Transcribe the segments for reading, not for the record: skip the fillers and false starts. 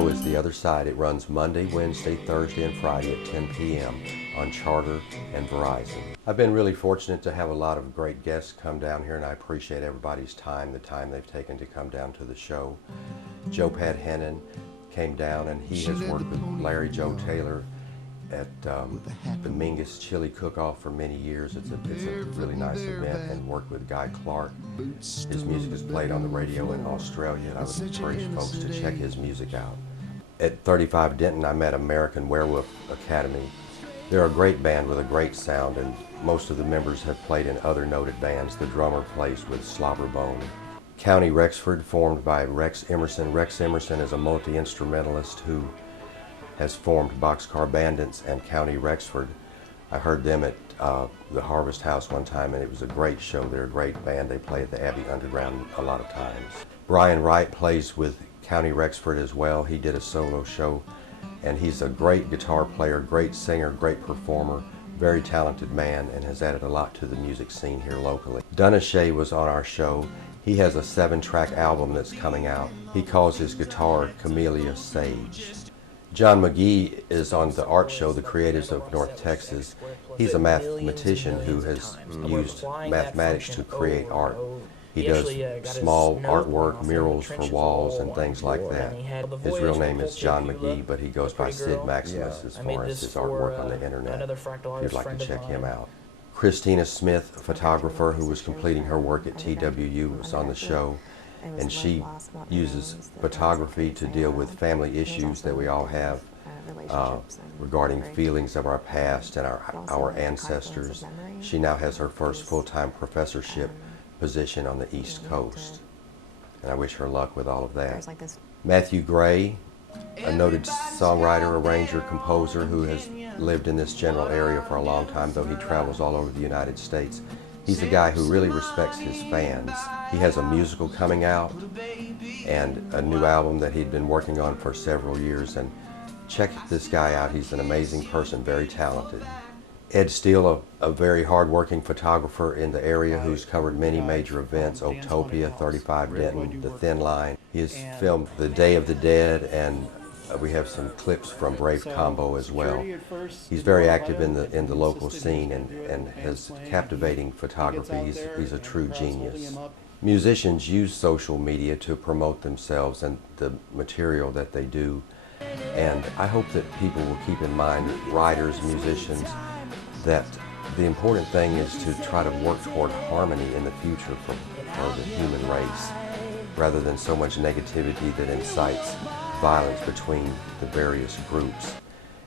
show is The Other Side. It runs Monday, Wednesday, Thursday, and Friday at 10 p.m. on Charter and Verizon. I've been really fortunate to have a lot of great guests come down here, and I appreciate everybody's time, the time they've taken to come down to the show. Joe Pat Hennon came down, and he has worked with Larry Joe Taylor at the Mingus Chili Cook-Off for many years. It's a really nice event, and worked with Guy Clark. His music is played on the radio in Australia, and I would encourage folks to check his music out. At 35 Denton, I met American Werewolf Academy. They're a great band with a great sound, and most of the members have played in other noted bands. The drummer plays with Slobberbone. County Rexford, formed by Rex Emerson. Rex Emerson is a multi-instrumentalist who has formed Boxcar Bandits and County Rexford. I heard them at the Harvest House one time, and it was a great show. They're a great band. They play at the Abbey Underground a lot of times. Brian Wright plays with County Rexford as well. He did a solo show, and he's a great guitar player, great singer, great performer, very talented man, and has added a lot to the music scene here locally. Donna Shea was on our show. He has a 7-track album that's coming out. He calls his guitar Camellia Sage. John McGee is on the art show, The Creatives of North Texas. He's a mathematician who has used mathematics to create art. He does small artwork, murals for walls and things like that. His real name is John McGee, but he goes by Sid Maximus as far as his artwork on the internet, if you'd like to check him out. Christina Smith, a photographer who was completing her work at TWU, was on the show, and she uses photography to deal with family issues that we all have regarding feelings of our past and our ancestors. She now has her first full-time professorship position on the East Coast, and I wish her luck with all of that. Matthew Gray, a noted songwriter, arranger, composer who has lived in this general area for a long time, though he travels all over the United States. He's a guy who really respects his fans. He has a musical coming out and a new album that he'd been working on for several years, and check this guy out. He's an amazing person, very talented. Ed Steele, a very hard-working photographer in the area who's covered many major events, Otopia, 35 Denton, The Thin Line. He has filmed The Day of the Dead, and we have some clips from Brave Combo as well. He's very active in the local scene and has captivating photography. He's a true genius. Musicians use social media to promote themselves and the material that they do, and I hope that people will keep in mind, writers, musicians, that the important thing is to try to work toward harmony in the future for the human race, rather than so much negativity that incites violence between the various groups.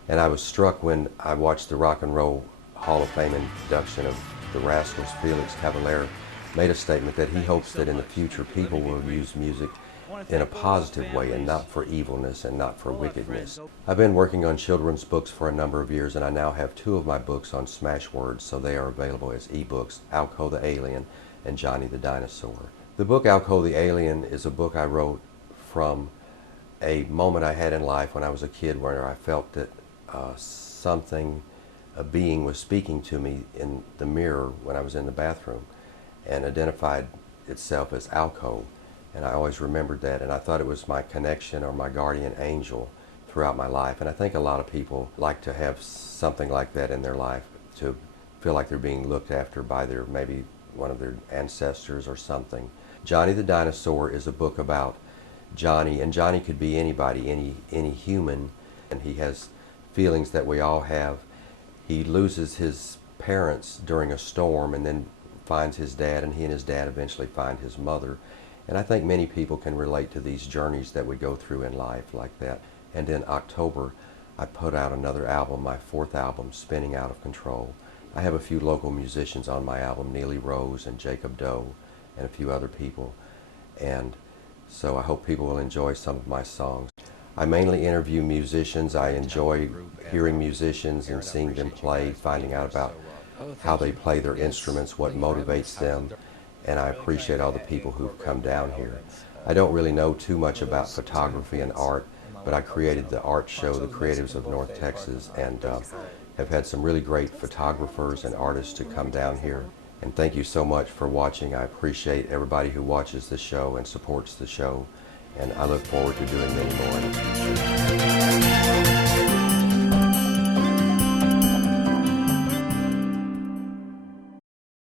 And I was struck when I watched the Rock and Roll Hall of Fame induction of the Rascals. Felix Cavallera made a statement that he hopes that in the future people will use music in a positive way and not for evilness and not for wickedness. I've been working on children's books for a number of years, and I now have 2 of my books on Smashwords, so they are available as ebooks, Alco the Alien and Johnny the Dinosaur. The book Alco the Alien is a book I wrote from a moment I had in life when I was a kid where I felt that a being was speaking to me in the mirror when I was in the bathroom, and identified itself as Alco. And I always remembered that, and I thought it was my connection or my guardian angel throughout my life. And I think a lot of people like to have something like that in their life, to feel like they're being looked after by maybe one of their ancestors or something. Johnny the Dinosaur is a book about Johnny, and Johnny could be anybody, any human, and he has feelings that we all have. He loses his parents during a storm and then finds his dad, and he and his dad eventually find his mother. And I think many people can relate to these journeys that we go through in life like that. And in October, I put out another album, my 4th album, Spinning Out of Control. I have a few local musicians on my album, Neely Rose and Jacob Doe, and a few other people. And so I hope people will enjoy some of my songs. I mainly interview musicians. I enjoy hearing musicians and seeing them play, finding out about how they play their instruments, what motivates them, and I appreciate all the people who've come down here. I don't really know too much about photography and art, but I created the art show, The Creatives of North Texas, and have had some really great photographers and artists to come down here. And thank you so much for watching. I appreciate everybody who watches the show and supports the show. and I look forward to doing many more.